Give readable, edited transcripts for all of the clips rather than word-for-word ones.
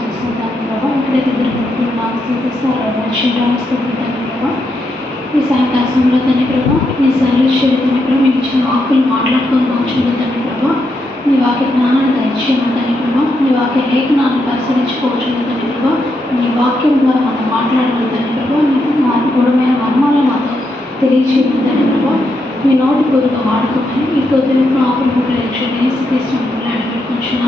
చేస్తుంటాను ప్రభావ. ఎక్కడైతే దొరుకుతున్నాం స్థుతిస్తారో శ్రీరామ స్థుతిస్తాను ప్రభావ. ఈ సాయంకాల సమయంలో తండ్రి ప్రభావ మీ సర్వీశ్వరి తండ్రి ప్రభావ మేము ఇచ్చిన వాక్కులు మాట్లాడుకొని బాగుంటుంది తండ్రి ప్రభావ. మీ వాక్య జ్ఞానాన్ని దయచేయమని తండ్రి ప్రభావ. మీ వాక్య లేఖనాన్ని పరిశీలించుకోవచ్చు తండ్రి ప్రభావ. మీ వాక్యం ద్వారా మనం మాట్లాడమని తండ్రి ప్రభావ. మా గూఢమైన మర్మాలను మాతో తెలియచేయమని తండ్రి ప్రభావ. మీ నోటి పూర్వక వాడుకోమని ఈ కొద్దిగా ప్రాబ్లం ప్రేక్షకుని తీసుకుంటున్నాను కొంచెం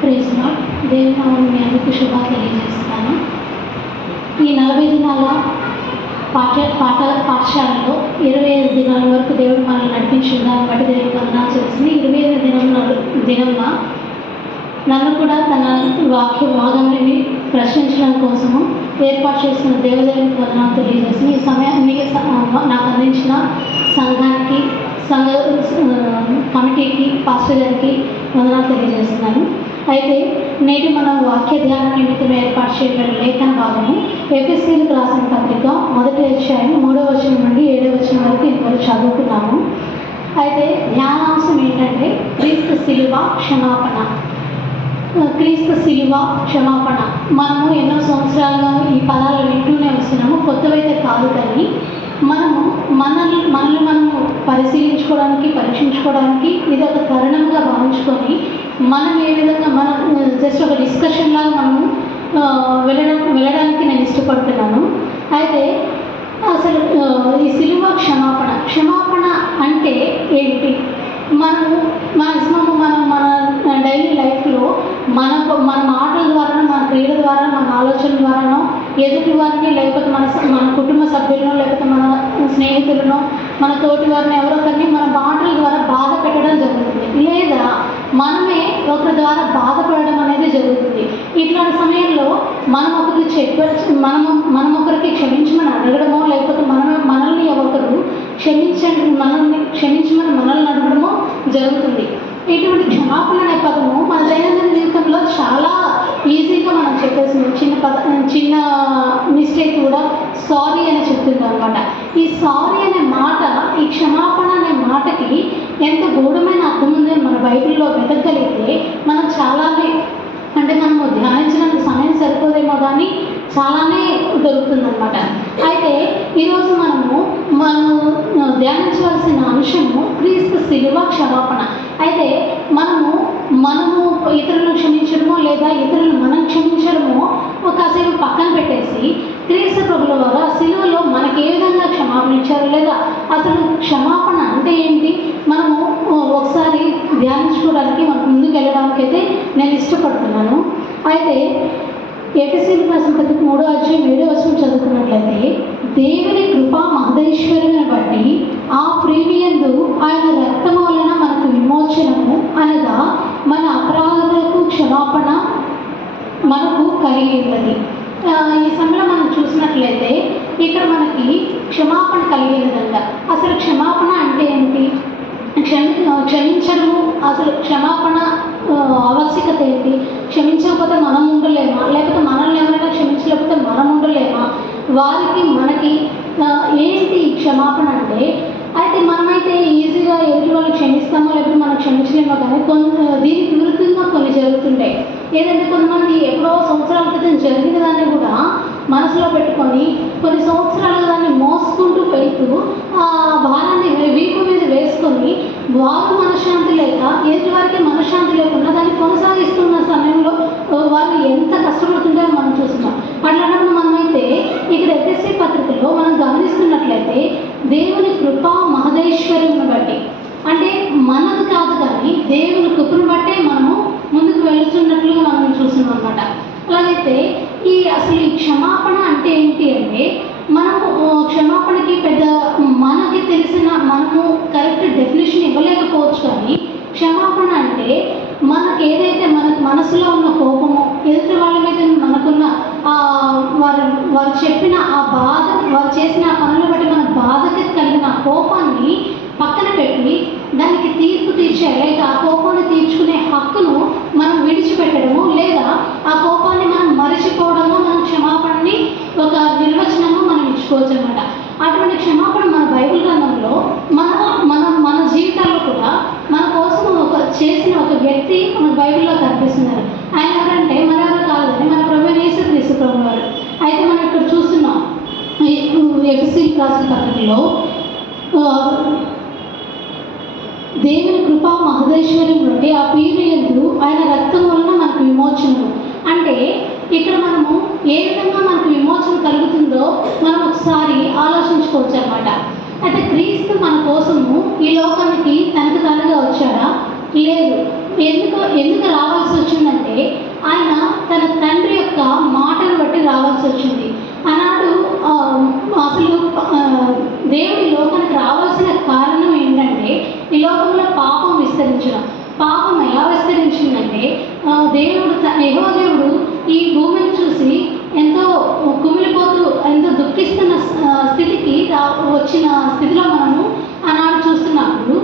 ప్రైజ్ లార్డ్. దేవుని నామమున మీ అందరికీ శుభాలు తెలియజేస్తున్నాను. ఈ 40 దినాల పాఠశాలలో 25 దినాల వరకు దేవుడు మనల్ని నడిపించిన దాన్ని బట్టి దేవుడికి వందనాలు చేస్తుంది. 25 దినంన నన్ను కూడా తన వాక్య భాగాన్ని ప్రశ్నించడం కోసము ఏర్పాటు చేసిన దేవదేవునికి వందనాలు తెలియజేస్తుంది. ఈ సమయాన్ని నాకు అందించిన సంఘానికి కమిటీకి పాస్టర్ గారికి వందనాలు తెలియజేస్తున్నాను. అయితే నేటి మనం వాక్య ధ్యానం నిమిత్తం ఏర్పాటు చేయబడిన లేఖన భాగము ఎఫెసీయులకు రాసిన పత్రిక 1వ అధ్యాయం 3వ వచనం నుండి 7వ వచనం వరకు ఇంతవరకు చదువుకున్నాము. అయితే ధ్యానాంశం ఏంటంటే క్రీస్తు శిలువ క్షమాపణ. క్రీస్తు శిలువ క్షమాపణ. మనము ఎన్నో సంవత్సరాలుగా ఈ పదాలు వింటూనే వస్తున్నాము, కొత్తవైతే కాదు. కానీ మనల్ని మనము పరిశీలించుకోవడానికి పరీక్షించుకోవడానికి ఇది ఒక తరుణంగా భావించుకొని మనం ఏ విధంగా మనం జస్ట్ ఒక డిస్కషన్ లాగా మనము వెళ్ళడానికి నేను ఇష్టపడుతున్నాను. అయితే అసలు ఈ శిలువ క్షమాపణ అంటే ఏంటి? మన డైలీ లైఫ్లో మన మాటల ద్వారా, మన క్రియల ద్వారా, మన ఆలోచన ద్వారానో ఎదుటి వారిని, లేకపోతే మన కుటుంబ సభ్యులను, లేకపోతే మన స్నేహితులను, మన తోటి వారిని ఎవరో ఒకరిని మన మాటల ద్వారా బాధ పెట్టడం జరుగుతుంది, లేదా మనమే ఒకరి ద్వారా బాధపడడం అనేది జరుగుతుంది. ఇట్లాంటి సమయంలో మనం ఒకరికి క్షమించమని అడగడమో, లేకపోతే మనల్ని ఒకరు క్షమించమని మనల్ని అడగడమో జరుగుతుంది. ఇటువంటి క్షమాపణ అనే పదము మన దైనందిన జీవితంలో చాలా ఈజీగా మనం చెప్పేసింది. చిన్న మిస్టేక్ కూడా సారీ అని చెప్తుంది అనమాట. ఈ సారీ అనే మాట, ఈ క్షమాపణ అనే మాటకి ఎంత గూఢమైన అర్థం ఉందని మన బైబిల్లో వెతకగలిగితే మనం చాలానే, అంటే మనము ధ్యానించడానికి సమయం సరిపోదేమో కానీ చాలానే దొరుకుతుందన్నమాట. అయితే ఈరోజు మనము ధ్యానించవలసిన అంశము క్రీస్తు శిలువ క్షమాపణ. అయితే మనము ఇతరులను క్షమించడమో, లేదా ఇతరులను మనం క్షమించడమో కాసేపు పక్కన పెట్టేసి క్రీస్తు ప్రభుల వారు ఆ శిలువలో మనకి ఏ విధంగా క్షమాపణ ఇచ్చారు, లేదా అసలు క్షమాపణ అంటే ఏంటి, మనము ఒకసారి ధ్యానించుకోవడానికి మనకు ముందుకు వెళ్ళడానికి అయితే నేను ఇష్టపడుతున్నాను. అయితే ఎఫెసీయులకు రాసిన పత్రిక 3వ అధ్యాయం 7వ వచనం చదువుకున్నట్లయితే, దేవుని కృపా మహదైశ్వర్యమును బట్టి ఆ ప్రేమియందు ఆయన రక్తము వలన మనకు విమోచనము, అనగా మన అపరాధులకు క్షమాపణ మనకు కలిగి ఉన్నది. ఈ సమయంలో మనం చూసినట్లయితే ఇక్కడ మనకి క్షమాపణ కలిగే విధంగా, అసలు క్షమాపణ అంటే ఏంటి, క్షమించడము, అసలు క్షమాపణ ఆవశ్యకత ఏంటి, క్షమించకపోతే మనం ఉండలేమా, లేకపోతే మనల్ని ఎవరైనా క్షమించలేకపోతే మనం ఉండలేమా, వారికి మనకి ఏంటి క్షమాపణ అంటే? అయితే మనమైతే ఈజీగా ఎదుటి వాళ్ళు క్షమిస్తామో, లేకపోతే మనం క్షమించలేమో, కానీ దీనికి విరుద్ధంగా కొన్ని జరుగుతుంటాయి. ఏదంటే కొంతమంది ఎప్పుడో సంవత్సరాల క్రితం జరిగిన దాన్ని కూడా మనసులో పెట్టుకొని కొన్ని సంవత్సరాలుగా దాన్ని మోసుకుంటూ వెళ్తూ ఆ భారాన్ని వీపు మీద వేసుకొని వారు మనశ్శాంతి లేక ఎదుటి వారికి మనశ్శాంతి లేకుండా దాన్ని కొనసాగిస్తున్న సమయంలో వారు ఎంత కష్టపడుతుంటారో మనం చూస్తున్నాం. అట్లాంటప్పుడు మనమైతే ఇక్కడ ఎఫెసీ పత్రికలో మనం గమనిస్తున్నట్లయితే దేవుని కృపా మహదైశ్వర్యం బట్టి, అంటే మనకు కాదు కానీ దేవుని కృపను బట్టే మనము ముందుకు వెళుతున్నట్లుగా మనం చూస్తున్నాం అన్నమాట. అలాగైతే అసలు ఈ క్షమాపణ అంటే ఏంటి అంటే, మనము క్షమాపణకి పెద్ద మనకి మనము కరెక్ట్ డెఫినేషన్ ఇవ్వలేకపోవచ్చు. కానీ క్షమాపణ అంటే మనకి ఏదైతే మనకు మనసులో ఉన్న కోపము, ఎదుటి వాళ్ళ మీద మనకున్న వారు చెప్పిన ఆ బాధ, వారు చేసిన ఆ పనులు బట్టి మన బాధకి కలిగిన కోపాన్ని పక్కన పెట్టి దానికి తీర్పు తీర్చే, లేక ఆ కోపాన్ని తీర్చుకునే హక్కును మనం విడిచిపెట్టడము, లేదా ఆ కోపాన్ని మనం మరచిపోవడము, మనం క్షమాపణని ఒక నిర్వచనము మనం ఇచ్చుకోవచ్చు అనమాట. అటువంటి క్షమాపణ మన బైబిల్ గ్రంథంలో మన జీవితాల్లో కూడా మన కోసం చేసిన ఒక వ్యక్తి ఎఫెసీయులకు రాసిన పత్రికలో దేవుని కృపా మహదేశ్వర్యం నుండి ఆ ప్రియులందు ఆయన రక్తం వలన మనకు విమోచనము. అంటే ఇక్కడ మనము ఏ విధంగా మనకు విమోచన కలుగుతుందో మనం ఒకసారి ఆలోచించుకోవచ్చు అన్నమాట. అయితే క్రీస్తు మన కోసము ఈ లోకానికి తనకు తనగా వచ్చాడా? లేదు. ఎందుకు రావాల్సి వచ్చిందంటే ఆయన తన తండ్రి యొక్క మాటను బట్టి రావాల్సి వచ్చింది. ఆనాడు అసలు దేవుడి లోకానికి రావాల్సిన కారణం ఏంటంటే ఈ లోకంలో పాపం విస్తరించడం. పాపం ఎలా విస్తరించిందంటే యెహోవా దేవుడు ఈ భూమిని చూసి ఎంతో కుమిలిపోతూ ఎంతో దుఃఖిస్తున్న స్థితికి వచ్చిన స్థితిలో మనము ఆనాడు చూస్తున్నప్పుడు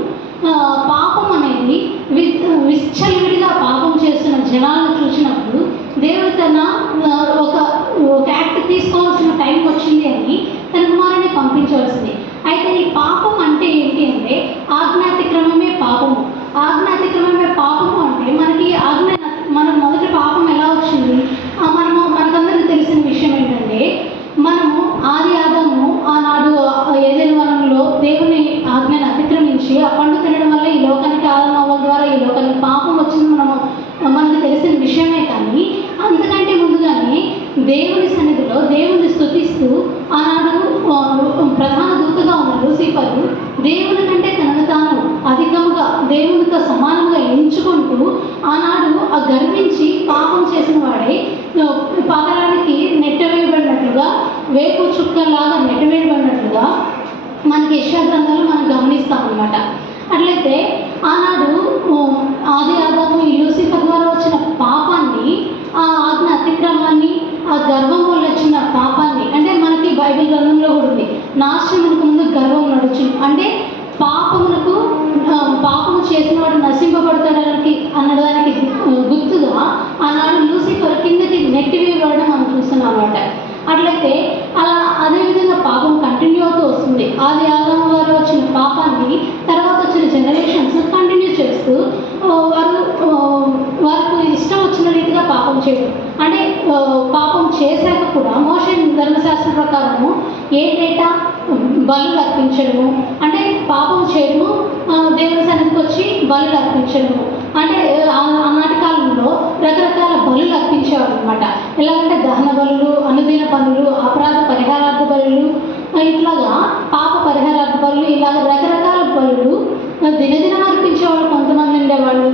పాపం అనేది విచ్చలవిడిగా పాపం చేస్తున్న జనాలను చూసినప్పుడు దేవుడు తన ఒక యాక్ట్ తీసుకోవాల్సిన టైం వచ్చింది అని తన కుమారుని పంపించవలసింది. అయితే ఈ పాపం అంటే ఏంటి అంటే ఆజ్ఞాతిక్రమమే పాపము. ఆజ్ఞాతిక్రమమే పాపము అంటే మన మొదటి పాపం ఎలా వచ్చింది? మనకందరికీ తెలిసిన విషయం ఏంటంటే మనము ఆదాము ఆనాడు ఏదైనా వనంలో దేవుని ఆజ్ఞను అతిక్రమించి ఆ పండు తినడం వల్ల ఈ లోకానికి ఆదాము అవ్వడం ద్వారా ఈ లోకానికి పాపం వచ్చింది మనకు తెలిసిన విషయమే. కానీ అంతకంటే ముందుగానే దేవుని సన్నిధిలో దేవుని స్తుతిస్తూ ఆనాడు ప్రధాన దూతగా ఉన్న లూసిఫరు దేవుని కంటే తనను తాను అధికముగా దేవునితో సమానంగా ఎంచుకుంటూ ఆనాడు గర్వించి పాపం చేసిన వాడే పాతాళానికి నెట్టవేయబడినట్లుగా, వేపు చుక్కలాగా నెట్టవేయబడినట్లుగా మనకి యెషయా గ్రంథంలో మనం గమనిస్తామన్నమాట. అట్లయితే ఆనాడు ఆదాము ఈ లూసిఫర్ ద్వారా వచ్చిన పాపాన్ని, ఆ ఆజ్ఞ అతిక్రమాన్ని, ఆ గర్వం వల్ల వచ్చిన పాపాన్ని, అంటే మనకి బైబిల్ గ్రంథంలో కూడా ఉంది నాశనమునకు ముందు గర్వం నడుచు, అంటే పాపము చేసిన వాడు నశింపబడతాడానికి అన్నదానికి గుర్తుగా ఆనాడు లూసిఫర్ కిందకి నెట్టివేయబడడం మనం చూస్తున్నాం అన్నమాట. అట్లయితే అదేవిధంగా పాపం కంటిన్యూ అవుతూ వస్తుంది. ఆదాము వారు వచ్చిన పాపాన్ని తర్వాత వచ్చిన జనరేషన్స్ కంటిన్యూ చేస్తూ వారికి ఇష్టం వచ్చిన రీతిగా పాపం చేయడం. అంటే పాపం చేశాక కూడా మోషే ధర్మశాస్త్ర ప్రకారము ఏటేటా బలులు అర్పించడము, అంటే పాపం చేయడము, దేవుని సన్నిధికి వచ్చి బలులు అర్పించడము. అంటే ఆనాటి కాలంలో రకరకాల బలులు అర్పించేవారు అనమాట. ఎలాగంటే దహన బలులు, అనుదిన బలులు, అపరాధ పరిహారార్థ బలులు, ఇట్లాగా పాప పరిహారార్థ బలులు, ఇలాగ రకరకాల బలులు దినదినం అర్పించేవాళ్ళు. కొంతమంది ఉండేవాళ్ళు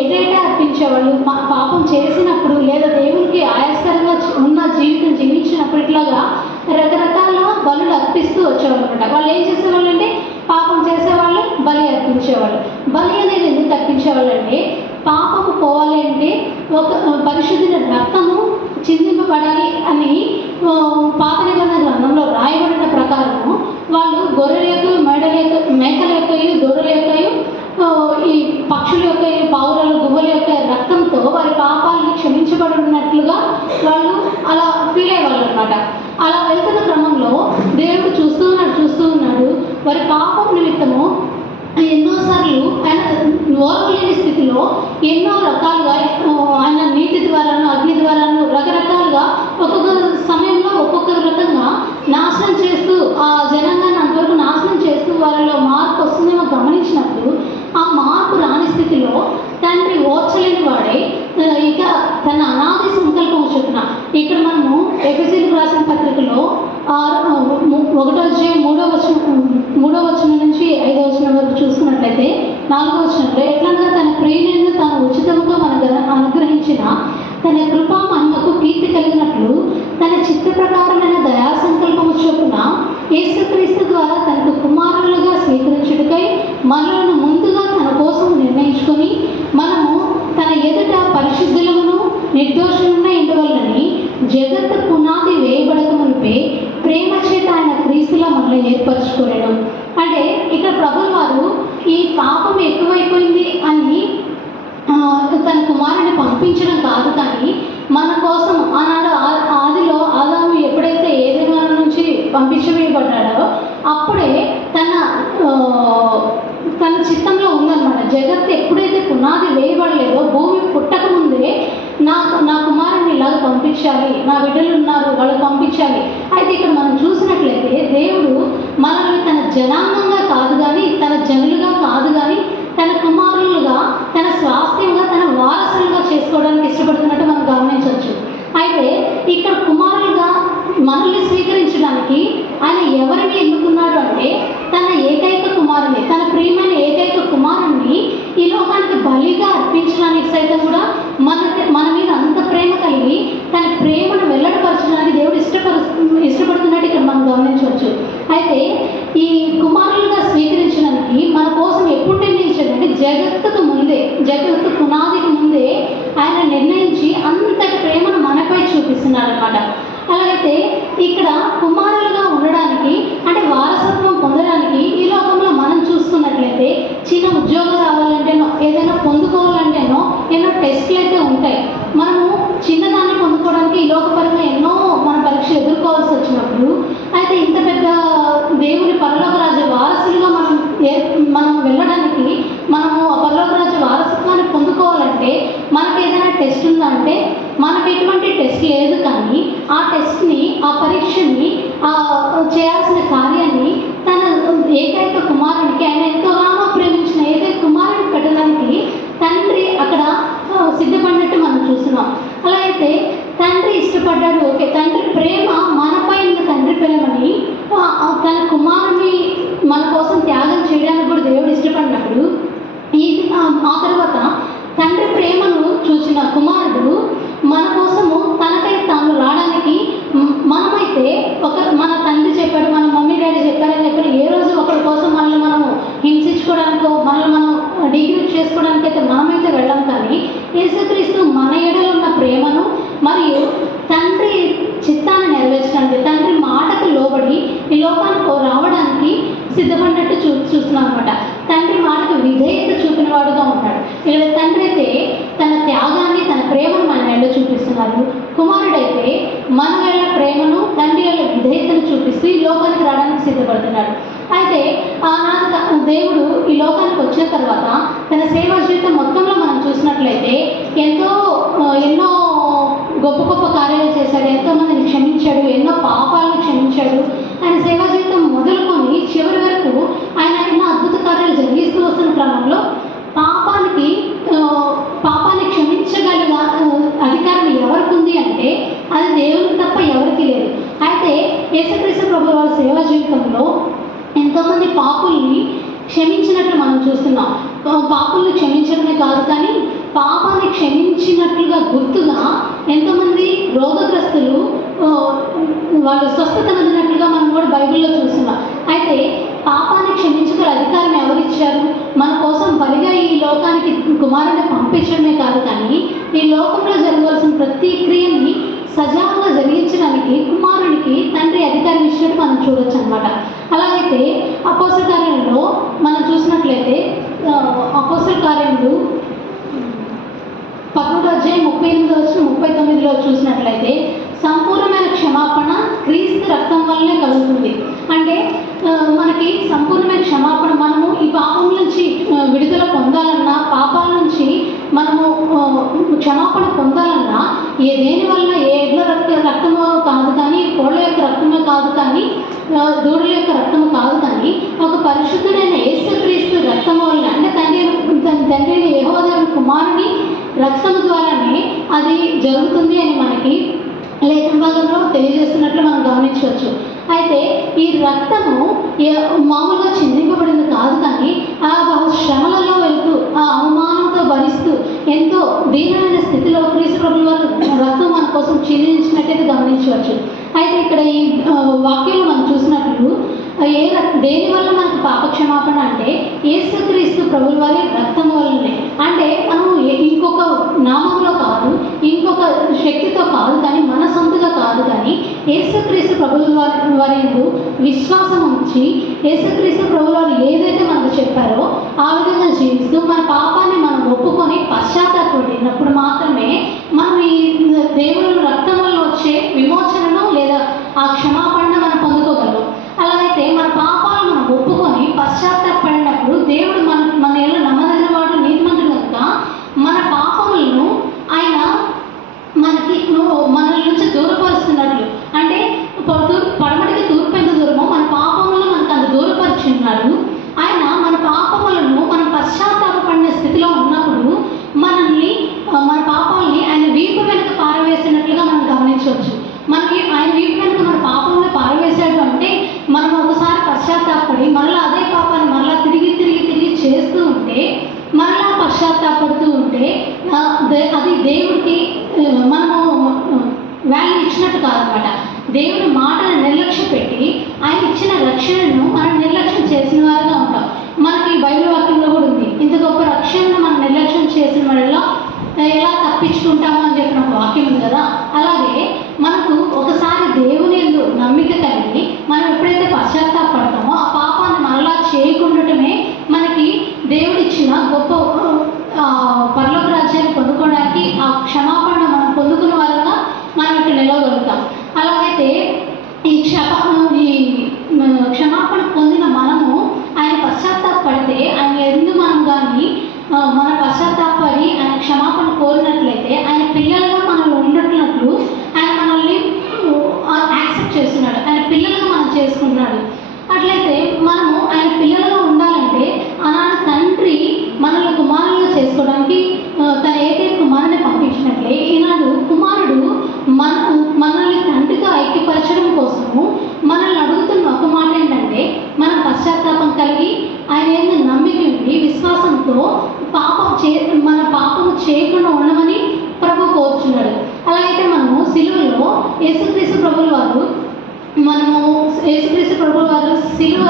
ఏటేటా అర్పించేవాళ్ళు. పాపం చేసినప్పుడు లేదా దేవునికి ఆయాస్కరంగా ఉన్న జీవితం జీవించినప్పుడు ఇట్లాగా రకరకాల బలులు అర్పిస్తూ వచ్చేవాళ్ళు అనమాట. వాళ్ళు ఏం చేసేవాళ్ళు అంటే పాపం చేసేవాళ్ళు బలి అర్పించేవాళ్ళు. బలి అనేది ఎందుకు అర్పించేవాళ్ళు అంటే పాపము పోవాలి అంటే ఒక పరిశుద్ధుల రక్తము చిందింపబడాలి అని పాత నిబంధన గ్రంథంలో రాయబడిన ప్రకారము వాళ్ళు గొర్రెల యొక్క, మేకల యొక్క, దూడల యొక్క, ఈ పక్షుల యొక్క, పావురాల, గువ్వల యొక్క రక్తంతో వారి పాపాలను క్షమించబడినట్లుగా వాళ్ళు అలా ఫీల్ అయ్యేవాళ్ళు అనమాట. అలా వెళ్తున్న క్రమంలో దేవుడు చూస్తూ ఉన్నాడు వారి పాపం నిమిత్తము ఎన్నోసార్లు ఆయన ఓర్వలేని స్థితిలో ఎన్నో రకాలుగా ఆయన నీటి ద్వారాను, అగ్ని ద్వారాను రకరకాలుగా ఒక్కొక్క సమయంలో ఒక్కొక్క రకంగా నాశనం చేస్తూ ఆ జనాంగాన్ని అంతవరకు నాశనం చేస్తూ వారిలో మార్పు వస్తుందేమో గమనించినప్పుడు ఆ మార్పు రాని స్థితిలో తండ్రి ఓర్చలేని వాడే ఇక తన అనాది సంకల్పం చొప్పున ఇక్కడ మనము ఎఫెసీయులకు రాసిన పత్రికలో 1వ అధ్యాయం 3వ వచనం నుంచి 5వ వచనం వరకు చూసుకున్నట్లయితే 4వ వచనంలో ఎట్లనగా తన ప్రియునిని తాను ఉచితంగా మనకు అనుగ్రహించిన తన కృపా మహిమకు కీర్తి కలిగినట్లు తన చిత్త ప్రకారమైన దయా సంకల్పము చొప్పున యేసుక్రీస్తు ద్వారా తనకు కుమారులుగా స్వీకరించుటకై మనలను ముందుగా తన కోసం నిర్ణయించుకొని మనము తన ఎదుట పరిశుద్ధులమును నిర్దోషమున ఉండవలనని జగత్తు పునాది వేయబడక మునిపే ప్రేమ చేత ఆయన క్రీస్తులో మనల్ని ఏర్పరచుకోవడం. అంటే ఇక్కడ ప్రభువు వారు ఈ పాపం ఎక్కువైపోయింది అని తన కుమారుని పంపించడం కాదు, కానీ మన కోసం ఆనాడు ఆదిలో ఆదాము ఎప్పుడైతే ఏదైనా నుంచి పంపించవేయబడ్డాడో అప్పుడే తన చిత్తంలో ఉందన్నమాట. జగత్తు ఎప్పుడైతే పునాది వేయబడలేదో భూమి పుట్టక ముందే నా కుమారుని ఇలాగ పంపించాలి, నా బిడ్డలు ఉన్నారు వాళ్ళకి పంపించాలి. అయితే ఇక్కడ మనం చూసినట్లయితే దేవుడు మనల్ని తన జనాంగంగా కాదు కానీ, తన జనులుగా కాదు కానీ, తన కుమారులుగా, తన స్వాస్థ్యంగా, తన వారసులుగా చేసుకోవడానికి ఇష్టపడుతున్నట్టు మనం గమనించవచ్చు. అయితే ఇక్కడ కుమారులుగా మనల్ని స్వీకరించడానికి ఆయన ఎవరిని ఎన్నుకున్నాడు అంటే తన ఏకైక కుమారుని, తన ప్రియమైన ఏకైక కుమారుణ్ణి ఈ లోకానికి బలిగా అర్పించడానికి సైతం కూడా మన మీద అంత ప్రేమ కలిగి తన ప్రేమను వెల్లడిపరచడానికి దేవుడు ఇష్టపడుతున్నట్టు ఇక్కడ మనం గమనించవచ్చు. అయితే ఈ కుమారులుగా స్వీకరించడానికి మన కోసం ఎప్పుడు నిర్ణయించాడంటే జగత్తు పునాదికి ముందే ఆయన నిర్ణయించి అంతటి ప్రేమను మనపై చూపిస్తున్నారు అన్నమాట. అలాగైతే ఇక్కడ కుమారులుగా ఉండడానికి అంటే వారసత్వం పొందడానికి ఈ లోకంలో మనం చూసుకున్నట్లయితే చిన్న ఉద్యోగం రావాలంటేనో ఏదైనా పొందుకోవాలంటేనో ఎన్నో టెస్ట్లు అయితే ఉంటాయి. మనము చిన్నదాన్ని పొందుకోవడానికి ఈ లోకపరంగా ఎన్నో మన పరీక్షలు ఎదుర్కోవాల్సి వచ్చినప్పుడు అయితే ఇంత పెద్ద దేవుని పరలోక రాజ్య వారసులుగా మనం వెళ్ళడానికి, మనము ఆ పరలోక రాజ్య వారసత్వాన్ని పొందుకోవాలంటే మనకి ఏదైనా టెస్ట్ ఉందంటే మనకు ఎటువంటి టెస్ట్ లేదు. కానీ ఆ టెస్ట్ని, ఆ పరీక్షని, చేయాల్సిన కార్యాన్ని తన ఏకైక కుమారునికి, ఆయన ఎంతగానో ప్రేమించిన ఏకైక కుమారుని పెట్టడానికి తండ్రి అక్కడ సిద్ధపడినట్టు మనం చూస్తున్నాం. అలా అయితే తండ్రి ఇష్టపడ్డాడు, ఓకే, తండ్రి ప్రేమ మనపై ఉన్న తండ్రి ప్రేమని తన కుమారుని మన కోసం త్యాగం చేయడానికి కూడా దేవుడు ఇష్టపడినప్పుడు ఆ తర్వాత తండ్రి ప్రేమను చూసిన కుమారుడు మన కోసము తనకై తాను రావడానికి మనమైతే మన తండ్రి చెప్పాడు, మన మమ్మీ డాడీ చెప్పారని చెప్పి ఏ రోజు ఒకరి కోసం మనల్ని మనము హింసించుకోవడానికో మనల్ని మనం డిగ్రీ చేసుకోవడానికి అయితే మనమైతే వెళ్ళాం. కానీ యేసుక్రీస్తు మన ఎడలో ఉన్న ప్రేమను మరియు తండ్రి చిత్తాన్ని నెరవేర్చడానికి, తండ్రి మాటకు లోబడి ఈ లోకానికి రావడానికి సిద్ధపడినట్టు చూస్తున్నాం అనమాట. తండ్రి మాటకు విధేయత చూపిన వాడుగా ఉంటాడు. ఇక్కడ తండ్రి అయితే తన త్యాగాన్ని, తన ప్రేమను మన ఎడలో చూపిస్తున్నారు. కుమారుడైతే మన వల్ల ప్రేమను, తండ్రి వల్ల విధేయతను చూపిస్తూ ఈ లోకానికి రావడానికి సిద్ధపడుతున్నాడు. అయితే ఆనాడు దేవుడు ఈ లోకానికి వచ్చిన తర్వాత తన సేవా జీవితం మొత్తంలో మనం చూసినట్లయితే ఎన్నో గొప్ప గొప్ప కార్యాలు చేశాడు, ఎంతోమందిని క్షమించాడు, ఎన్నో పాపాలను క్షమించాడు. ఆయన సేవా జీవితం మొదలుకొని చివరి వరకు ఆయన ఎన్నో అద్భుత కార్యాలు జరిగిస్తూ వస్తున్న క్రమంలో పాపాన్ని క్షమించగలిగిన అధికారం ఎవరికి ఉంది అంటే అది దేవునికి తప్ప ఎవరికి లేదు. అయితే యేసుక్రీస్తు ప్రభువు వారి సేవా జీవితంలో ఎంతోమంది పాపుల్ని క్షమించినట్లు మనం చూస్తున్నాం. పాపుల్ని క్షమించడమే కాదు కానీ పాపాన్ని క్షమించినట్లుగా గుర్తుగా ఎంతోమంది రోగగ్రస్తులు వాళ్ళు స్వస్థత పొందినట్లుగా మనం కూడా బైబిల్లో చూస్తున్నాం. అయితే పాపాన్ని క్షమించగల అధికారం ఎవరిచ్చారు? మన కోసం బలిగా ఈ లోకానికి కుమారుని పంపించడమే కాదు కానీ ఈ లోకంలో జరగవలసిన ప్రతి క్రియని సజావుగా జరిగించడానికి కుమారునికి తండ్రి అధికారం ఇచ్చినట్టు మనం చూడొచ్చు అనమాట. అలాగైతే అపోస్తల కార్యంలో మనం చూసినట్లయితే అపోస్తల కార్యములు 11:38-39 చూసినట్లయితే సంపూర్ణమైన క్షమాపణ క్రీస్తు రక్తం వల్లనే కలుగుతుంది. అంటే మనకి సంపూర్ణమైన క్షమాపణ, మనము ఈ పాపం నుంచి విడుదల పొందాలన్నా, పాపాల నుంచి మనము క్షమాపణ పొందాలన్నా దేని వల్ల ఎడ్ల రక్తము కాదు కానీ, కోళ్ళ యొక్క రక్తమే కాదు కానీ, దూడల యొక్క రక్తము కాదు కానీ ఒక పరిశుద్ధుడైన యేసుక్రీస్తు రక్తము వల్ల, అంటే తండ్రి యెహోవా దేవుని కుమారుని రక్తము ద్వారానే అది జరుగుతుంది అని మనకి లేఖన భాగంలో తెలియజేస్తున్నట్లు మనం గమనించవచ్చు. అయితే ఈ రక్తము మామూలుగా చిందింపబడింది కాదు కానీ ఆ శ్రమలలో వెళ్తూ, ఆ అవమానంతో భరిస్తూ, ఎంతో దీనమైన స్థితిలో క్రీస్తు ప్రభువు వారు రక్తం మన కోసం చిందించినట్టయితే గమనించవచ్చు. అయితే ఇక్కడ ఈ వాక్యంలో మనం చూసినట్లు దేని వల్ల మనకు పాపక్షమాపణ అంటే యేసుక్రీస్తు ప్రభువు వారి రక్తం వల్లనే. అంటే మనం ఇంకొక నామంలో కాదు, ఇంకొక శక్తితో కాదు కానీ, మన సొంతగా కాదు కానీ యేసుక్రీస్తు ప్రభువు వారి విశ్వాసం ఉంచి యేసుక్రీస్తు ప్రభువు వారు ఏదైతే మనకు చెప్పారో ఆ విధంగా జీవిస్తూ మన పాపాన్ని మనం ఒప్పుకొని పశ్చాత్తాపడినప్పుడు మాత్రమే మనం ఈ దేవుని రక్తం వల్ల వచ్చే విమోచనను లేదా ఆ క్షమాపణ మనం పొందుకోగలం. అలాగైతే మన పాపాలు మనం ఒప్పుకొని పశ్చాత్తాపడినప్పుడు దేవుడు మన ఎలా నమ్మదగిన వాడు, నీతిమంతుడు కనుక మన పాపములను ఆయన మన అనుకుంటే అది దేవుడికి మనము వాల్యూ ఇచ్చినట్టు కాదనమాట. దేవుని మాటను నిర్లక్ష్య పెట్టి ఆయన ఇచ్చిన రక్షణను మనం నిర్లక్ష్యం చేసిన వారుగా ఉంటాం. మనకి బైబిల్ వాక్యంలో కూడా ఉంది, ఇంత గొప్ప రక్షణను మనం నిర్లక్ష్యం చేసిన వాళ్ళలో ఎలా తప్పించుకుంటామో అని చెప్పిన ఒక వాక్యం ఉంది కదా. అలాగే మనకు ఒకసారి దేవుని యందు నమ్మిక కలిగి మనం ఎప్పుడైతే పశ్చాత్తాపడతామో ఆ పాపాన్ని మనలా చేయకుండటమే మనకి దేవుడిచ్చిన గొప్ప పరలోక రాజ్యాన్ని పొందుకోవడానికి ఆ క్షమాపణ మనం పొందుకున్న వాళ్ళగా మనం ఇక్కడ నిలవగలుగుతాం. అలాగైతే ఈ క్షమాపణ పొందిన మనము ఆయన పశ్చాత్తాపడితే ఆయన ఎందుకు మనం కానీ మన పశ్చాత్తాపడి ఆయన క్షమాపణ కోరినట్లయితే ఆయన పిల్లలుగా మనల్ని ఉండట్లట్లు ఆయన మనల్ని యాక్సెప్ట్ చేస్తున్నాడు, ఆయన పిల్లలుగా మనం చేసుకుంటున్నాడు. అట్లయితే మనము ఆయన పిల్లలుగా ఉండాలంటే ఆనాడు తండ్రి మనల్ని కుమారులుగా చేసుకోవడానికి తన ఏకైక కుమారుని పంపించినట్లే ఈనాడు కుమారుడు మనల్ని తండ్రితో ఐక్యపరచడం కోసము మనల్ని అడుగుతున్న ఒక మాట ఏంటంటే మనం పశ్చాత్తాపం కలిగి ఆయన ఏదో నమ్మిక ఉండి విశ్వాసంతో మన పాపము చేయకుండా ఉండమని ప్రభు కోరుచున్నాడు. అలాగైతే మనము సిలువలో యేసుక్రీస్తు ప్రభుల వారు సిలువ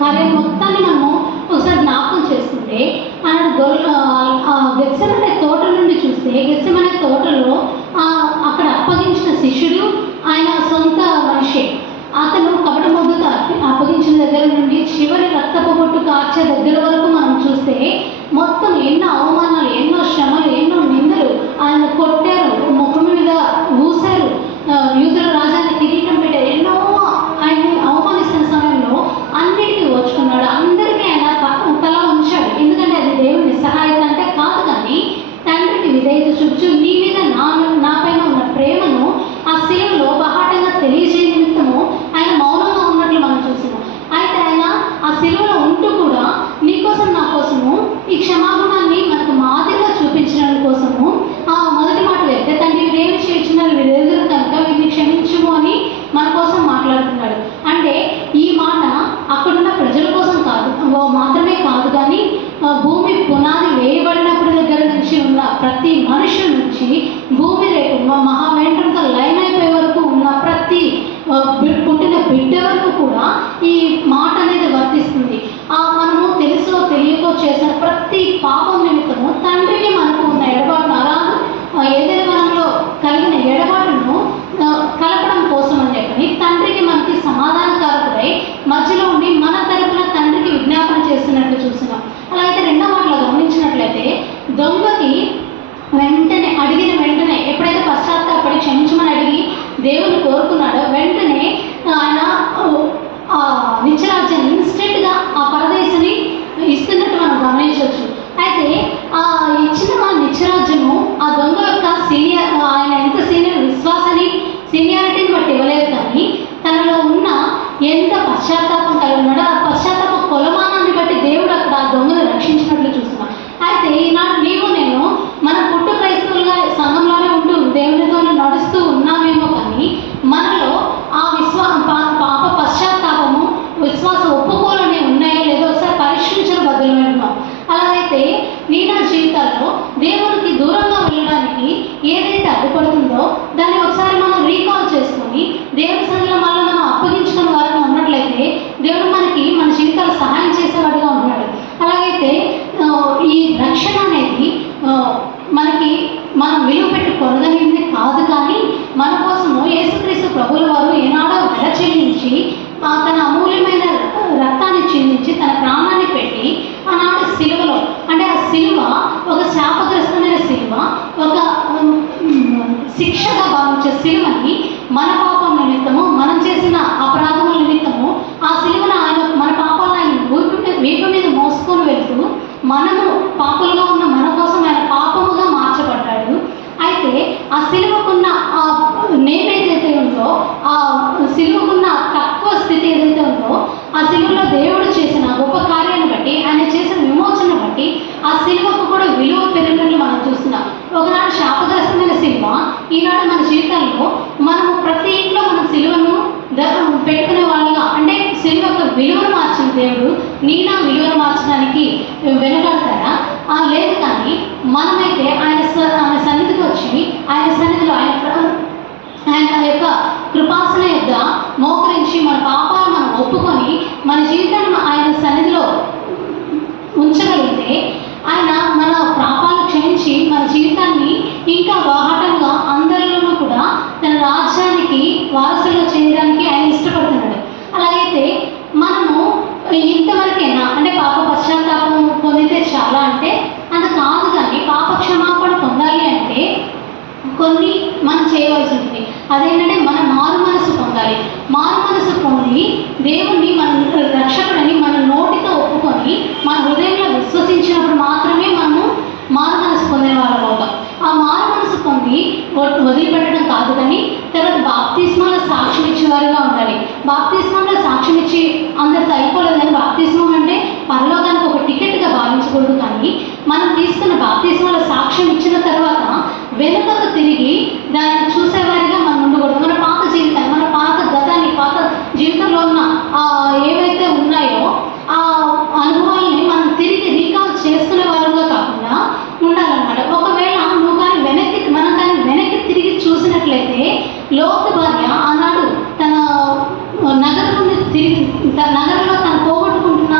కార్యం మొత్తాన్ని మనము ఒకసారి జ్ఞాపకం చేసుకుంటే ఆయన గెత్సెమనే తోట నుండి చూస్తే గెత్సెమనే తోటలో అక్కడ అప్పగించిన శిష్యుడు ఆయన సొంత మనిషి. అతను కపట మొద్దుతో అప్పగించిన దగ్గర నుండి చివరి రక్తపు బొట్టు కార్చే దగ్గర వరకు మనం చూస్తే మొత్తం ఎన్నో అవమానాలు, ఎన్నో శ్రమలు, ఎన్నో నిందలు, ఆయన కొట్టారు, ముఖం మీద ఊసారు, యూదుల రాజాన్ని కిరీటం పెట్టారు, ఎన్నో ఆయన్ని అవమానిస్తున్న సమయంలో అన్నిటికీ ఓర్చుకున్నాడు. అందరికీ ఆయన తల ఉంచాడు. ఎందుకంటే అది దేవుని సహాయత అంటే కాదు, కానీ తండ్రికి విధేయత చూపుచు నీ మీద నాపైన ఉన్న ప్రేమను ఆ సేవలో బహాటంగా తెలియజేయ నిమిత్తము ఆయన మౌనంగా ఉన్నట్లు మనం చూసినాం. అయితే ఆయన ఆ సిలువలో ఉంటూ కూడా నీకోసం నా కోసము ఈ క్షమాగుణాన్ని మనకు మాదిరిగా చూపించడం కోసము మొదటి మాట అయితే తండ్రి వీరేమి చేయించిన వీరెదురు కనుక వీరిని క్షమించుము అని మన కోసం మాట్లాడుతున్నాడు. అంటే ఈ మాట అక్కడున్న ప్రజల కోసం కాదు మాత్రమే కాదు, కానీ భూమి పునాది వేయబడినప్పుడు దగ్గర నుంచి ఉన్న ప్రతి మనుషుల నుంచి భూమి రేపు మహావేంట్రంతో లైన్ అయిపోయే వరకు ఉన్న ప్రతి పుట్టిన బిడ్డ వరకు కూడా ఈ మాట అనేది వర్తిస్తుంది. మనము తెలుసో తెలియకో చేసిన ప్రతి పాపం నిమిత్తము తండ్రికి మనకు ఉన్న ఎడబాటును ఏదైనా మనలో కలిగిన ఎడబాటును కలపడం కోసం అని చెప్పని తండ్రికి మనకి సమాధానకారకుడై మధ్యలో ఉండి మన తరపున తండ్రికి విజ్ఞాపన చేస్తున్నట్లు చూస్తున్నాం. అలాగైతే రెండో మాటలో గమనించినట్లయితే దొంగకి అడిగిన వెంటనే ఎప్పుడైతే పశ్చాత్తాపడి క్షమించమని అడిగి దేవుని కోరుకున్నాడో వెంటనే ఆయన నిత్యరాజ్యాన్ని ఇన్స్టెంట్గా ఆ పరదేశిని ఇస్తున్నట్టు మనం గమనించవచ్చు. అయితే ఇచ్చిన నిత్యరాజ్యము ఆ దొంగ యొక్క ఆయన ఎంత సీనియారిటీని బట్టి ఇవ్వలేదు, కానీ తనలో ఉన్న ఎంత పశ్చాత్తాపం కలిగి ఉన్నాడో ఆ పశ్చాత్తాప కొలమానాన్ని బట్టి దేవుడు అక్కడ ఆ దొంగను రక్షించినట్లు చూస్తున్నాం. అయితే ఈనాడు నేను మన పుట్టు క్రైస్తవులుగా సంఘంలోనే ఉంటూ దేవునితో నడుస్తూ ఉన్నామేమో, కానీ మనలో ఆ పాప పశ్చాత్తాపము విశ్వాస ఒప్పుకోలనే ఉన్నాయో లేదో ఒకసారి పరీక్షించడం బదులుగా ఉన్నాం. అలాగైతే నా జీవితాల్లో దేవునికి దూరంగా వెళ్ళడానికి ఏదైతే అడ్డుపడుతుందో దాన్ని ఒకసారి మనం రీకాల్ చేసుకొని దేవుని సన్నిధిలో మళ్ళీ మనం అప్పగించుకున్న వారిగా ఉన్నట్లయితే దేవుడు మన జీవితాలు సహాయం చేసేవాడుగా ఉన్నాడు. అలాగైతే ఈ రక్షణ అనేది మనం విలువ పెట్టి కొనగలిగింది కాదు, కానీ మన కోసము యేసుక్రీస్తు ప్రభుల వారు ఏనాడో వెల చెల్లించి తన అమూల్యమైన రక్తాన్ని చిందించి తన ప్రాణాన్ని పెట్టి ఆనాడు సిలువలో, అంటే ఆ సిలువ ఒక శాపగ్రస్తమైన సిలువ, ఒక శిక్షగా భావించే సిలువని మన పాపం నిమిత్తము మనం చేసిన అపరాధముల నిమిత్తము ఆ సిలువను ఆయన మన పాపాలను ఆయన వీపు మీద మోసుకొని వెళ్తూ మనము పాపులుగా ఉన్న మన కోసం ఆయన పాపముగా మార్చబడ్డాడు. అయితే ఆ సిలువకున్న ఆ నేమ్ ఏదైతే ఉందో, ఆ సిలువకున్న తక్కువ స్థితి ఏదైతే ఉందో, ఆ సిలువలో దేవుడు చేసిన గొప్ప కార్యాన్ని బట్టి ఆయన చేసిన విమోచన బట్టి ఆ సిలువకు కూడా విలువ పెరిగినట్లు మనం చూస్తున్నాం. ఒకనాడు శాపగ్రస్తమైన సిలువ ఈనాడు మన జీవితాల్లో మనము ప్రతి ఇంట్లో మనం సిలువను పెట్టుకునే వాళ్ళగా, అంటే సిలువ యొక్క విలువను మార్చిన దేవుడు నా విలువను మార్చడానికి వెనుకాడతాడు. ఉంచగలిగితే ఆయన మన పాపాలు క్షమించి మన జీవితాన్ని ఇంకా బాహాటంగా అందరిలోనూ కూడా తన రాజ్యానికి వారసులుగా చేయడానికి ఆయన ఇష్టపడుతున్నాడు. అలాగైతే మనము ఇంతవరకైనా అంటే పాప పశ్చాత్తాపం పొందితే చాలా అంటే అంత కాదు. కానీ పాప క్షమాపణ పొందాలి అంటే కొన్ని మనం చేయవలసి ఉంటుంది. అదేంటంటే మన మారు మనసు పొందాలి. మారు మనసు పొంది దేవుణ్ణి మన రక్షకుడని మన నోటితో ఒప్పుకొని మన హృదయంలో విశ్వసించినప్పుడు మాత్రమే మనము మారు మనసు పొందిన వాళ్ళం అవుతాం. ఆ మారు మనసు పొంది వదిలిపెట్టడం కాదు, కానీ తర్వాత బాప్తిస్మాలో సాక్ష్యం ఇచ్చేవారుగా ఉండాలి. బాప్తిస్మంలో సాక్ష్యం ఇచ్చి అందరితో అయిపోలేదు, కానీ బాప్తిస్మం అంటే పరలోకానికి ఒక టికెట్గా భావించకూడదు. కానీ మనం తీసుకున్న బాప్తిస్మాలో సాక్ష్యం ఇచ్చిన తర్వాత వెనుకకు తిరిగి దాన్ని చూసేవారిగా మనం ఉండకూడదు. మన పాత జీవితాన్ని, మన పాత గతాన్ని, పాత జీవితంలో ఉన్న ఏవైతే ఉన్నాయో ఆ అనుభవాల్ని మనం తిరిగి రీకాల్ చేసుకునే వారుగా కాకుండా ఉండాలన్నమాట. ఒకవేళ నువ్వు కానీ మనం కానీ వెనక్కి తిరిగి చూసినట్లయితే లోతు భార్య ఆనాడు తన నగరంలో తను పోగొట్టుకుంటున్న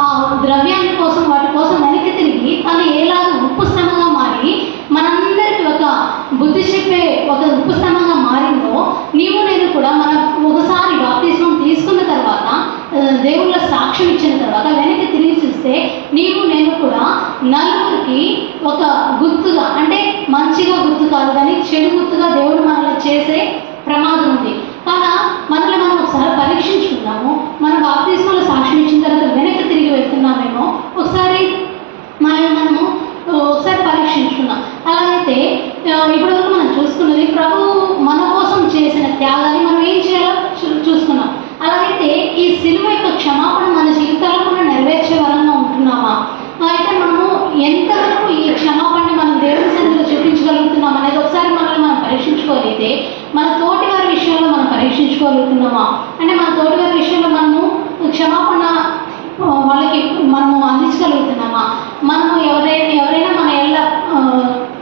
ఆ ద్రవ్యాన్ని కోసం, వాటి కోసం వెనక్కి తిరిగి తను ఎలాగ ఉప్పు శ్రమగా మారి మనందరికీ ఒక బుద్ధి చెప్పే ఒక ఉప్పు శ్రమగా మారిందో, నీవు నేను కూడా మనం ఒకసారి బాప్తిస్మం తీసుకున్న తర్వాత దేవుళ్ళ సాక్ష్యం ఇచ్చిన తర్వాత వెనక్కి తిరిగి చూస్తే నీవు నేను కూడా నలుగురికి ఒక గుర్తుగా, అంటే మంచిగా గుర్తు కాదు కానీ చెడు గుర్తుగా దేవుడు మనల్ని చేసే ప్రమాదం ఉంది. కాగా మనల్ని మనం ఒకసారి పరీక్షించుకున్నాము. మనం బాప్తిస్మంలో సాక్ష్యం ఇచ్చిన తర్వాత వెనక్కి తిరిగి వెళ్తున్నామేమో ఒకసారి మనము ఒకసారి పరీక్షించుకున్నాం. అలాగైతే ఇప్పటివరకు మనం చూసుకున్నది ప్రభు మన కోసం చేసిన త్యాగాన్ని మనం ఏం చేయాలో చూసుకున్నాం. అలాగైతే ఈ సిలువ యొక్క క్షమాపణ మన జీవితాల్లో కూడా నెరవేర్చే వరంగా ఉంటున్నామా? అయితే మనము ఎంతవరకు ఈ క్షమాపణని మనం దేవుని సన్నిధిలో చూపించగలుగుతున్నాం అనేది ఒకసారి మనల్ని మనం పరీక్షించుకోగలిగితే మన తోటి వారి విషయంలో మనం పరీక్షించుకోగలుగుతున్నామా? అంటే మన తోటి వారి విషయంలో మనము క్షమాపణ వాళ్ళకి మనము అందించగలుగుతున్నామా? మనము ఎవరైనా మన ఎల్ల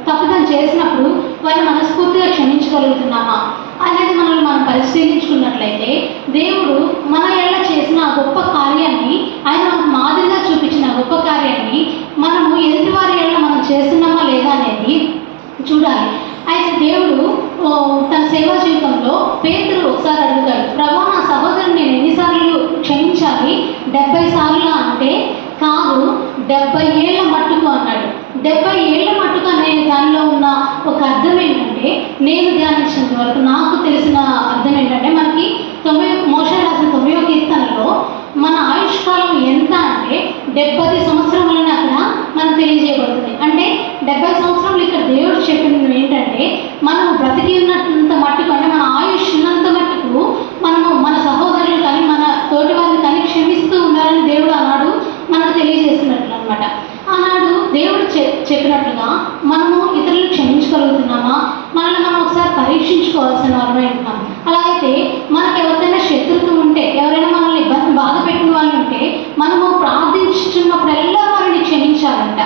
తప్పిదం చేసినప్పుడు వారిని మనస్ఫూర్తిగా క్షమించగలుగుతున్నామా అనేది మనల్ని మనం పరిశీలించుకున్నట్లయితే దేవుడు మన ఎల్ల చేసిన ఆ గొప్ప కార్యాన్ని, ఆయన మనకు మాదిరిగా చూపించిన గొప్ప కార్యాన్ని మనము ఎదుటివారి ఎల్ల మనం చేస్తున్నామా లేదా అనేది చూడాలి. అయితే దేవుడు తన సేవా జీవితంలో పేతురు ఒకసారి అడుగుతాడు, ప్రభు నా సహోదరుని నేను ఎన్నిసార్లు క్షమించాలి? 70 సార్లు అంటే కాదు, 70 ఏళ్ల మట్టుకు అన్నాడు. 70 ఏళ్ల మట్టుకు అనే దానిలో ఉన్న ఒక అర్థం ఏంటంటే, నేను ధ్యానించినంత వరకు నాకు తెలిసిన అర్థం ఏంటంటే, మనకి మోషే రాసిన 9వ కీర్తనలో మన ఆయుష్కాలం ఎంత అంటే 70 సంవత్సరములని అక్కడ మనకు తెలియజేయబడుతుంది. అంటే 70 సంవత్సరాలు ఇక్కడ దేవుడు చెప్పినది ఏంటంటే, మనం బ్రతికి ఉన్నంత మట్టుకు, అంటే మన ఆయుష్ ఉన్నంత మట్టుకు మనము మన సహోదరులు కానీ మన తోటి వారిని కానీ క్షమిస్తూ ఉండాలని దేవుడు ఆనాడు మనకు తెలియజేస్తున్నట్లు అనమాట. ఆనాడు దేవుడు చెప్పినట్లుగా మనము ఇతరులను క్షమించగలుగుతున్నామా? మనల్ని మనం ఒకసారి పరీక్షించుకోవాల్సిన వారమై ఉంటున్నాం. అలాగైతే మనకు ఎవరైనా శత్రుత్వం ఉంటే, ఎవరైనా మనల్ని బాధ పెట్టిన వాళ్ళు ఉంటే, మనము ప్రార్థించుతున్నప్పుడల్లా వారిని క్షమించాలంట.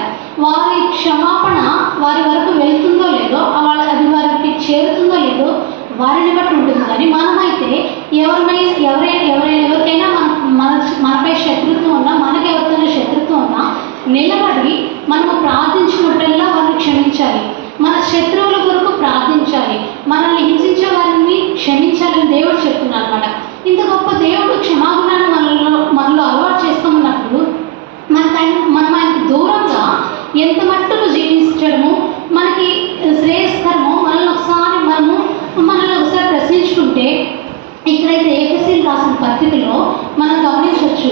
వారి క్షమాపణ వారి వరకు వెళ్తుందో లేదో, అది వారికి చేరుతుందో లేదో వారిని బట్టి ఉంటుంది. కానీ మనమైతే ఎవరికైనా మనపై శత్రుత్వం ఉన్నా, మనకి ఎవరికైనా శత్రుత్వం ఉన్నా నిలబడి మనము ప్రార్థించినప్పుడల్లా వారిని క్షమించాలి. మన శత్రువుల కొరకు ప్రార్థించాలి. మనల్ని హింసించే వారిని క్షమించాలని దేవుడు చెప్తున్నాడు అనమాట. ఇంత గొప్ప దేవుడు క్షమాగుణాన్ని మనలో అలవాటు చేసుకున్నప్పుడు మనం ఆయనకు దూరంగా ఎంత మట్టుకు జీవించడము మనకి శ్రేయస్కరమో మనల్ని ఒకసారి ప్రశ్నించుకుంటే, ఇక్కడైతే ఎఫెసీయులు రాసిన పత్రికలో మనం గమనించవచ్చు.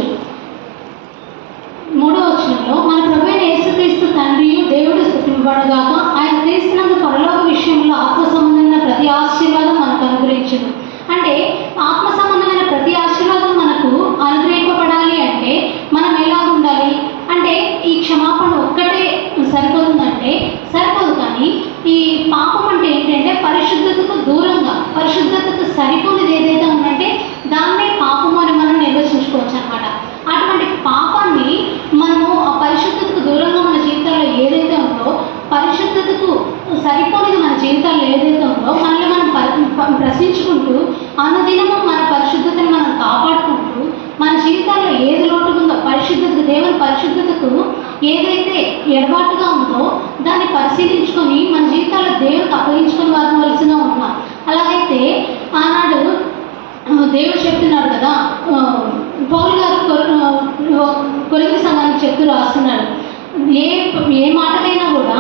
3వ వచనంలో, మన ప్రభువైన యేసుక్రీస్తు తండ్రియు దేవుడు స్తుతింపబడుగాక, ఆయన క్రీస్తునందు పరలోక విషయంలో ఆత్మ సంబంధమైన ప్రతి ఆశీర్వాదం మనకు అనుగ్రహించును. అంటే ఆత్మ సంబంధమైన ప్రతి ఆశీర్వాదం మనకు అనుగ్రహింపబడాలి అంటే మనం ఎలా ఉండాలి అంటే, ఈ క్షమాపణ ఒక్కటే సరిపోతుందంటే సరిపోదు. కానీ ఈ పాపం అంటే ఏంటంటే పరిశుద్ధతకు దూరంగా, పరిశుద్ధతకు సరిపోనిది ఏదైతే ఉందంటే దాన్నే పాపము అని మనం నిర్వచించుకోవచ్చు అనమాట. అటువంటి పాపాన్ని మనము ఆ పరిశుద్ధతకు దూరంగా మన జీవితాల్లో ఏదైతే ఉందో, పరిశుద్ధతకు సరిపోనిది మన జీవితాల్లో ఏదైతే ఉందో మనల్ని మనం ప్రశ్నించుకుంటూ అనుదినము మన పరిశుద్ధతని మనం కాపాడుకుంటూ మన జీవితాల్లో ఏది లోటు ఉందో, దేవుని పరిశుద్ధతకు ఏదైతే ఎడబాటుగా ఉందో దాన్ని పరిశీలించుకొని మన జీవితాల్లో దేవుడికి అప్పగించుకొని వాడవలసిగా ఉన్నాం. అలాగైతే ఆనాడు దేవుడు చెప్తున్నాడు కదా, పౌలు గారు కొరింథీ సంఘానికి చెప్తూ రాస్తున్నాడు, ఏ మాటకైనా కూడా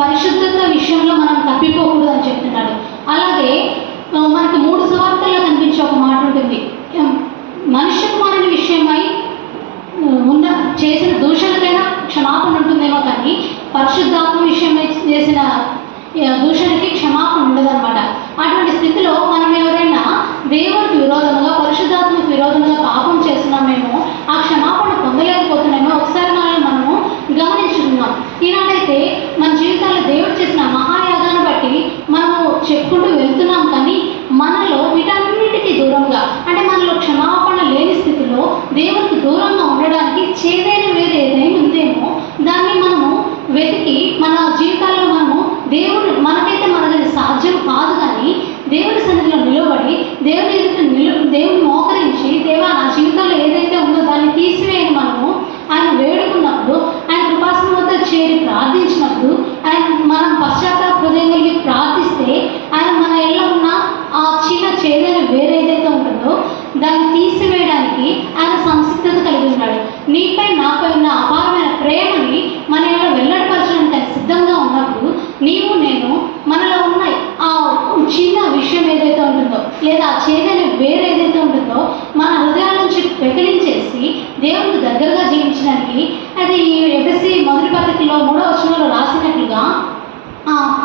పరిశుద్ధత విషయంలో మనం తప్పిపోకూడదు అని చెప్తున్నాడు. అలాగే మనకి 3 సువార్తల్లో కనిపించే ఒక మాట ఉంటుంది, మనుష్య కుమారుని విషయమై చేసిన దూషణకైనా క్షమాపణ ఉంటుందేమో కానీ పరిశుద్ధాత్మ విషయమై చేసిన దూషణకి క్షమాపణ ఉండదన్నమాట. అటువంటి స్థితిలో మనం ఎవరైనా దేవుడికి విరోధంగా పరిశుద్ధాత్మకు విరోధంగా పాపం చేస్తున్నామేమో, ఆ క్షమాపణ పొందలేకపోతున్నామో ఒకసారి మనము గమనించుకున్నాం. ఈనాడైతే మన జీవితాల్లో దేవుడు చేసిన మహాయాగాన్ని బట్టి మనము చెప్పుకుంటూ వెళ్తున్నాం, కానీ మనలో వీటన్నిటికీ దూరంగా, అంటే మనలో క్షమాపణ లేని స్థితిలో దేవుడికి దూరంగా ఉండడానికి చేదైన వేరే ఏదైనా ఉందేమో దాన్ని మనము వెతికి మన జీవితాల్లో మనము మనకైతే మనది సాధ్యం కాదు, కానీ దేవుడి సన్నిధిలో నిలబడి దేవుని మోకరించి, దేవా నా జీవితంలో ఏదైతే ఉందో దాన్ని తీసివేయని మనము ఆయన వేడుకున్నప్పుడు, ఆయన కృపాసనం వద్ద చేరి ప్రార్థించినప్పుడు, మనం పశ్చాత్తాప హృదయం కలిగి ప్రార్థిస్తే ఆయన మన ఎల్లో ఉన్న ఆ చిన్న చేదైన వేరేదైతే ఉంటుందో దాన్ని తీసివేయడానికి ఆయన సంసిద్ధత కలిగి ఉన్నాడు. నీపై నాపై ఉన్న అపారమైన ప్రేమని మన ఎలా వెల్లడిపరచడానికి ఆయన సిద్ధంగా ఉన్నప్పుడు, నీవు నేను మనలో ఉన్న ఆ చిన్న విషయం ఏదైతే ఉంటుందో లేదా ఆ చేదైన వేరేదైతే ఉంటుందో మన హృదయాల నుంచి పెకిలించేసి దేవునికి దగ్గరగా జీవించడానికి, అది ఈ ఎఫెసీ మొదటి పత్రికలో 3వ వచనంలో రాసినట్లుగా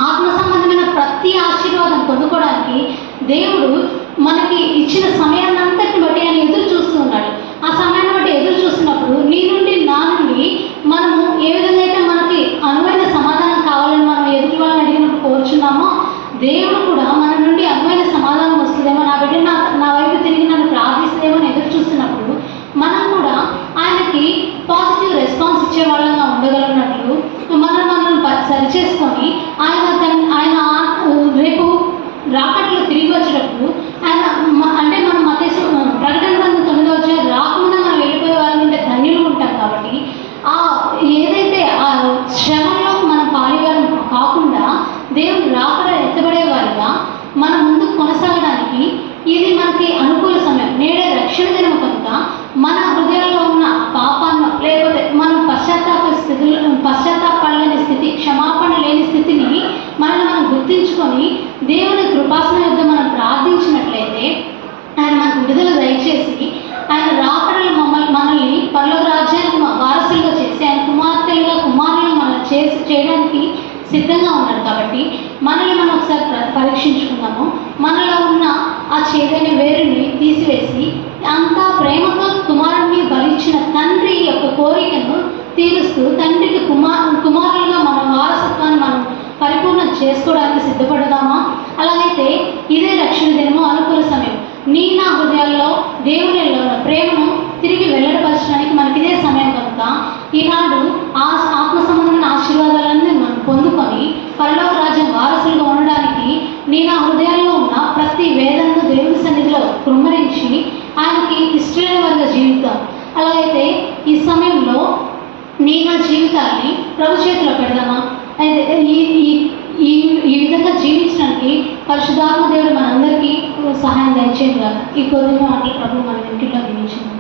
ఆత్మ సంబంధమైన ప్రతి ఆశీర్వాదం పొందుకోవడానికి దేవుడు మనకి ఇచ్చిన సమయాన్ని అంతటిని బట్టి ఆయన ఎదురు చూస్తూ ఉన్నాడు. ఆ సమయాన్ని బట్టి ఎదురు చూస్తున్నప్పుడు నీ నుండి నా నుండి మనము ఏ విధంగా అయితే మనకి అనువైన సమాధానం కావాలని మనం ఎదుటి వాళ్ళని అడిగినప్పుడు కోరుచున్నామో, దేవుడు కూడా మన నుండి అనువైన సమాధానం వస్తుందేమో, నా బిడ్డ నా వైపు తిరిగి నన్ను ప్రార్థిస్తుందేమో అని ఎదురు చూస్తున్నప్పుడు మనం కూడా ఆయనకి పాజిటివ్ రెస్పాన్స్ ఇచ్చే వాళ్ళగా ఉండగలిగినట్లు మనల్ని సరిచేసుకొని ఆయన రేపు రాకట్లో తిరిగి వచ్చేటప్పుడు ఆయన అంటే మనం ప్రకటన గ్రంథం 9వ అధ్యాయం రాకుండా మనం వెళ్ళిపోయే వారి నుండి ధన్యులు ఉంటాం. కాబట్టి ఏదైతే ఆ శ్రమంలో మనం పాలివారం కాకుండా దేవుడు రాకడ ఎత్తబడే వారిగా మన ముందుకు కొనసాగడానికి ఇది మనకి అనుకూల సమయం. నేడే రక్షణ దినం కనుక మన హృదయాల్లో ఉన్న పాపాన్ని, లేకపోతే మనం పశ్చాత్తాపడలేని స్థితి, క్షమాపణ లేని స్థితిని మనం గుర్తించుకొని దేవుని కృపాసన యొద్ద మనం ప్రార్థించినట్లయితే ఆయన మనకు విడుదల దయచేసి ఆయన రాకడలు మనల్ని పరలోక రాజ్యానికి వారసులుగా చేసి ఆయన కుమారులను మనల్ని చేయడానికి సిద్ధంగా ఉన్నాడు. కాబట్టి మనల్ని మనం ఒకసారి పరీక్షించుకుందాము. మనలో ఉన్న ఆ చేదైన వేరుని తీసివేసి అంతా ప్రేమతో కుమారుడిని బలించిన తండ్రి యొక్క కోరికను తీరుస్తూ తండ్రికి కుమారులుగా మన వారసత్వాన్ని మనం పరిపూర్ణం చేసుకోవడానికి సిద్ధపడదామా? అలాగైతే ఇదే రక్షణ దినము అనుకూల సమయం. నా హృదయాల్లో దేవునిలో ఉన్న ప్రేమను తిరిగి వెల్లడిపరచడానికి మనకి ఇదే సమయం కనుక ఈనాడు ఆత్మ సంబంధమైన ఆశీర్వాదాలన్నీ మనం పొందుకొని పరలోక రాజ్యం వారసులుగా ఉండడానికి నా హృదయాల్లో ఉన్న ప్రతి వేదనను దేవుని సన్నిధిలో కృమ్మరించి ఆయనకి ఇష్టమైన వారిగా జీవితాం. అలాగైతే ఈ సమయంలో నా జీవితాన్ని ప్రభు చేతిలో పెడదామా? అయితే ఈ విధంగా జీవించడానికి పరిశుద్ధాత్మ దేవుడు మనందరికీ సహాయం దయచేయగా ఈ కొద్ది మాటలు ప్రభు మన ఇంటిలో దీవించింది.